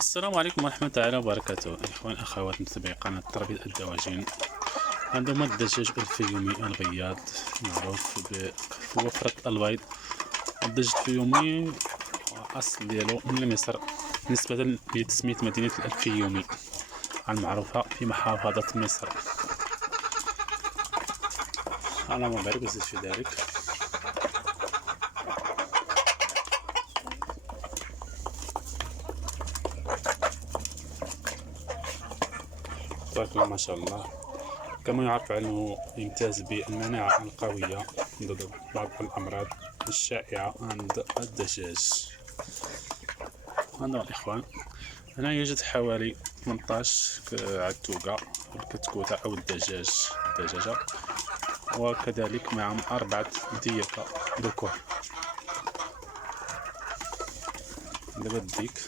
السلام عليكم ورحمة الله تعالى وبركاته. إخوان أخوات متابعي قناة تربية الدواجن. عندهم الدجاج الفيومي البياض معروف بوفرة البيض. الدجاج الفيومي الأصل ديالو من مصر نسبة لتسمية مدينة الفيومي المعروفة في محافظة مصر. اللهم بارك وزد في ذلك. تبارك الله ما شاء الله. كما يعرف عنه يمتاز بالمناعة القوية ضد بعض الأمراض الشائعة عند الدجاج. هذا الإخوان، هنا يوجد حوالي 18 عتوقة الكتكوتة أو الدجاجة، وكذلك معهم 4 ديكة ذكور. دابا الديك